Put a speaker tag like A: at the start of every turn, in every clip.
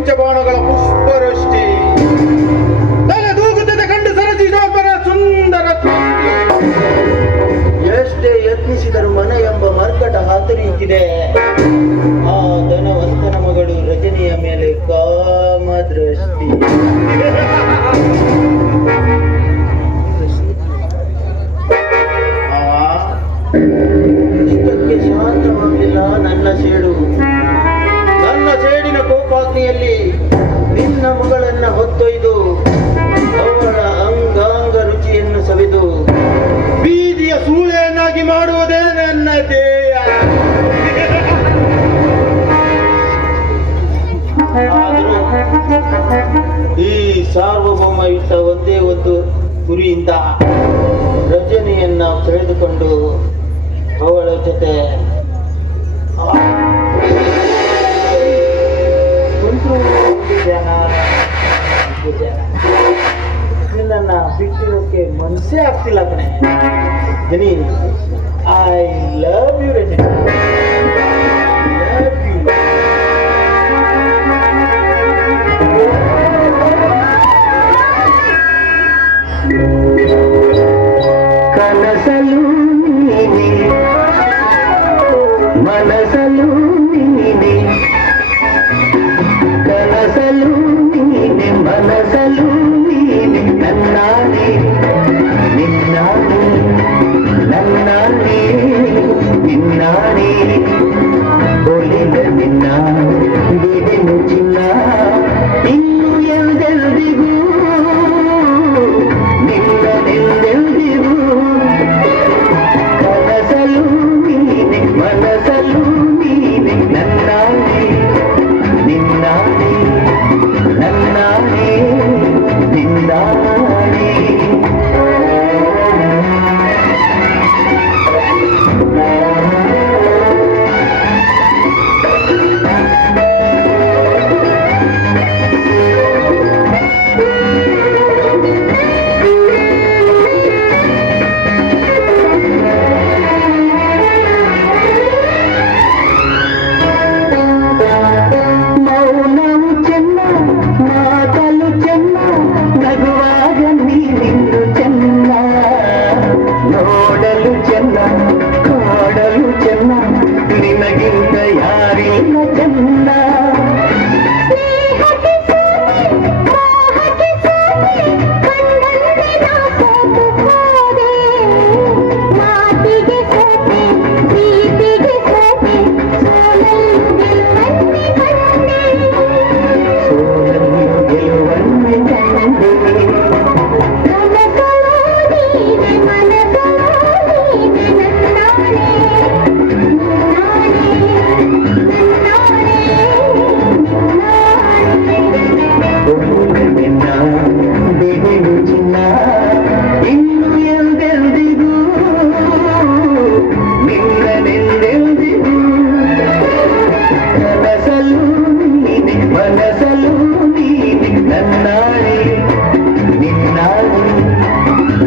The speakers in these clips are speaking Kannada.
A: ಪಂಚಬಾಣಗಳ ಪುಷ್ಪರಷ್ಟಿ ತಲೆ ದೂಗುತ್ತದೆ ಕಂಡು ಸರಸಿಶೋಪರ ಸುಂದರ ಎಷ್ಟೇ
B: ಯತ್ನಿಸಿದರು ಮನೆ ಎಂಬ ಮರ್ಕಟ ಹಾತರಿಯುತ್ತಿದೆ. ಆ ಧನವಂತನ ಮಗಳು ರಜನಿಯ ಮೇಲೆ ಕಾಮದೃಷ್ಟಿ ಇಷ್ಟಕ್ಕೆ ಶಾಂತವಾಗಲಿಲ್ಲ ನನ್ನ ಸೇಡು. ಕೋಪಾಗ್ನಿಯಲ್ಲಿ ನಿನ್ನ ಮಗಳನ್ನ ಹೊತ್ತೊಯ್ದು ಅವಳ ಅಂಗಾಂಗ ರುಚಿಯನ್ನು ಸವಿದು ಬೀದಿಯ ಸೂಳೆಯನ್ನಾಗಿ ಮಾಡುವುದೇ ನನ್ನ ಧ್ಯೇಯ ಈ ಸಾರ್ವಭೌಮ ಇಟ್ಟ ಒಂದೇ ಒಂದು ಗುರಿಯಿಂದ ರಜನಿಯನ್ನ ಸೆಳೆದುಕೊಂಡು ಅವಳ ಜೊತೆ I love you, से I love
C: you रहने
A: Manasalu, manasalu.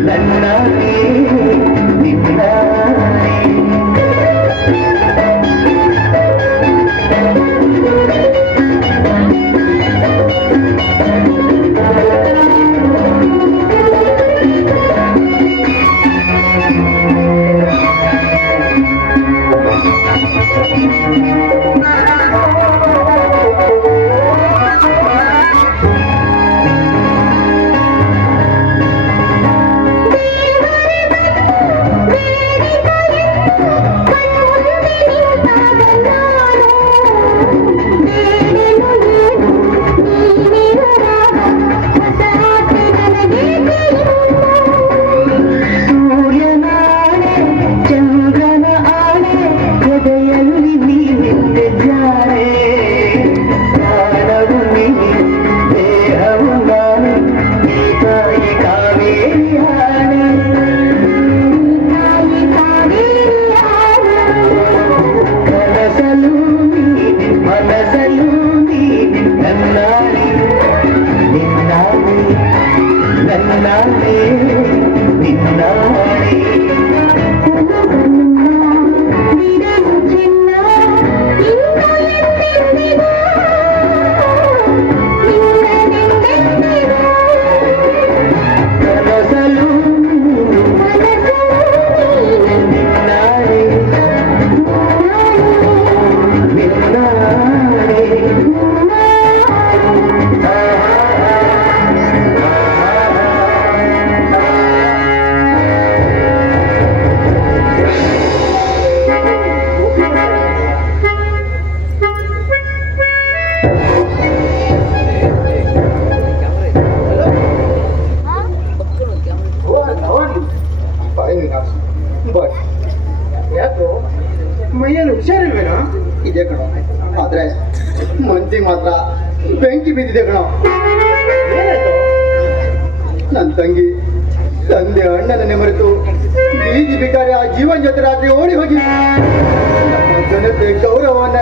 A: ನನ್ನಾಗಿ ನಿನ್ನಾಗಿ
C: ಇದೆ ಕಣೋ. ಆದ್ರೆ ಮಂತಿ ಮಾತ್ರ ಬೆಂಕಿ ಬಿದ್ದಿದೆ ಕಣ. ನನ್ನ ತಂಗಿ ತಂದೆ ಅಣ್ಣನನ್ನೇ ಮರೆತು ಬೀದಿ ಬಿಕಾರಿ ಆ ಜೀವನ್ ಜೊತೆ ರಾತ್ರಿ ಓಡಿ ಹೋಗಿ. ಜನತೆ ಗೌರವವನ್ನ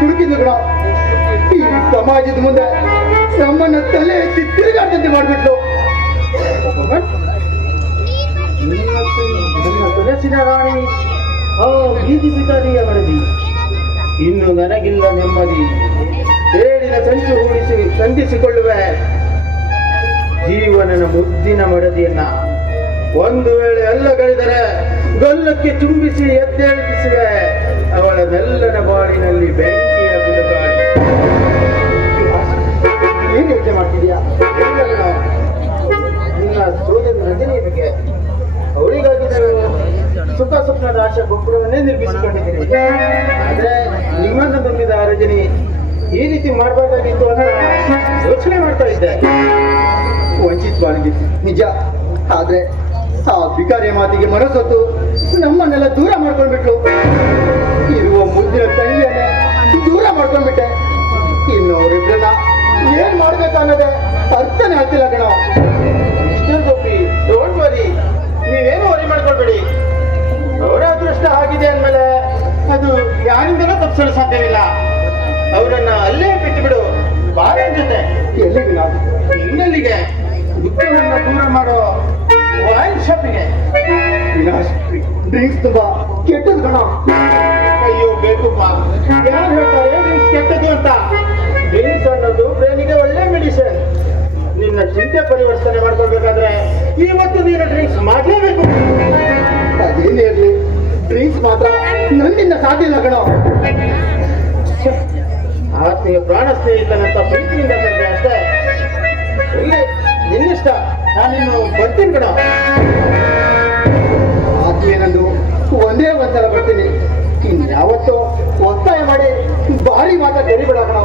C: ತುಡುಕಿದ್ಲು ಕಣ. ಈ ಸಮಾಜದ ಮುಂದೆ ನಮ್ಮನ್ನ ತಲೆ ಎತ್ತಿ ತಿರುಗಾಟಂತೆ ಮಾಡಿಬಿಟ್ಲು.
A: ರಾಣಿ ಆ ಬೀದಿ ಮಡದಿ ಇನ್ನು ನನಗಿಲ್ಲ ನೆಮ್ಮದಿ. ಬೇಡಿನ ಸಂಚು ಹೂಡಿಸಿ ಸಂಧಿಸಿಕೊಳ್ಳುವೆ. ಜೀವನನ ಮುದ್ದಿನ ಮಡದಿಯನ್ನ ಒಂದು ವೇಳೆ ಎಲ್ಲ ಕಳೆದರೆ ಗೊಲ್ಲಕ್ಕೆ ತುಂಬಿಸಿ ಎದ್ದೇಳಿಸುವೆ. ಅವಳ ಮೆಲ್ಲನ ಬಾಳಿನಲ್ಲಿ ಬೆಂಕಿಯ ಬಿಡುಗಾಳಿ ಸ್ವಪ್ನದ ಗೋಪುರವನ್ನೇ ಗೊಬ್ಬರವನ್ನೇ ನಿರ್ಮಿಸಿಕೊಂಡಿದ್ದೀನಿ ಆದ್ರೆ ನಿಮ್ಮನ್ನು ಆ ರಜನಿ ಈ ರೀತಿ ಮಾಡಬಾರ್ದಾಗಿತ್ತು ಅಂತ ಯೋಚನೆ ಮಾಡ್ತಾ ಇದ್ದೆ
C: ವಂಚಿತವಾಗಿದೆ ನಿಜ. ಆದ್ರೆ ಆ ಭಿಕಾರಿಯ ಮಾತಿಗೆ ಮನಸ್ಸೊತ್ತು ನಮ್ಮನ್ನೆಲ್ಲ ದೂರ ಮಾಡ್ಕೊಂಡ್ಬಿಟ್ಲು. ಇರುವ ಮುಂದಿನ ತಂಗಿಯನ್ನೇ ದೂರ ಮಾಡ್ಕೊಂಡ್ಬಿಟ್ಟೆ. ಇನ್ನು ಅವರಿಬ್ಬರನ್ನ
A: ಯಾರಿಂದಲೂ ತಪ್ಪಿಸಲು ಸಾಧ್ಯವಿಲ್ಲ. ಅವರನ್ನ ಅಲ್ಲೇ ಬಿಟ್ಟು ಬಿಡು ಬಾರ ಜೊತೆ.
C: ಎಲ್ಲಿಗೆ ನಾವು
A: ಇನ್ನೆಲ್ಲಿಗೆ ದುಃಖವನ್ನ ದೂರ ಮಾಡೋ. ವೈನ್ ಶಾಪಿಗೆ
C: ವಿನಾಶ್ ಡ್ರಿಂಕ್ಸ್ ತುಂಬಾ ಕೆಟ್ಟದ್ ಕಣ.
A: ಅಯ್ಯೋ ಬೇಕಪ್ಪ. ಯಾರು ಹೇಳ್ತಾರೆ ಡ್ರಿಂಕ್ಸ್ ಕೆಟ್ಟದ್ದು ಅಂತ? ಡ್ರಿಂಕ್ಸ್ ಅನ್ನೋದು ಬ್ರೈನಿಗೆ ಒಳ್ಳೆ ಮೆಡಿಸಿನ್ ನಿನ್ನ ಚಿಂತೆ ಪರಿವರ್ತನೆ ಮಾಡ್ಕೊಳ್ಬೇಕಾದ್ರೆ ಇವತ್ತು ನೀನು ಡ್ರಿಂಕ್ಸ್ ಮಾಡಲೇಬೇಕು.
C: ಅದೇನೇ ಇರಲಿ ಡ್ರಿಂಕ್ಸ್ ಮಾತ್ರ ನನ್ನಿಂದ ಸಾಧ್ಯ ಇಲ್ಲ ಕಣ.
A: ಆತ್ಮೀಯ ಪ್ರಾಣ ಸ್ನೇಹಿತನಂತ ಪ್ರೀತಿಯಿಂದ ಬಂದೆ ಅಷ್ಟೇ. ಇಲ್ಲಿ ನಿನ್ನಿಷ್ಟ. ನಾನಿನ್ನು ಬರ್ತೀನಿ ಕಣ.
C: ಆತ್ಮೀಯ ನಂದು ಒಂದೇ ಒಂದ್ಸಲ ಬರ್ತೀನಿ. ಇನ್ಯಾವತ್ತೋ ಒತ್ತಾಯ ಮಾಡಿ ಭಾರಿ ಮಾತ್ರ ತೆರಿಬೇಡ ಕಣ.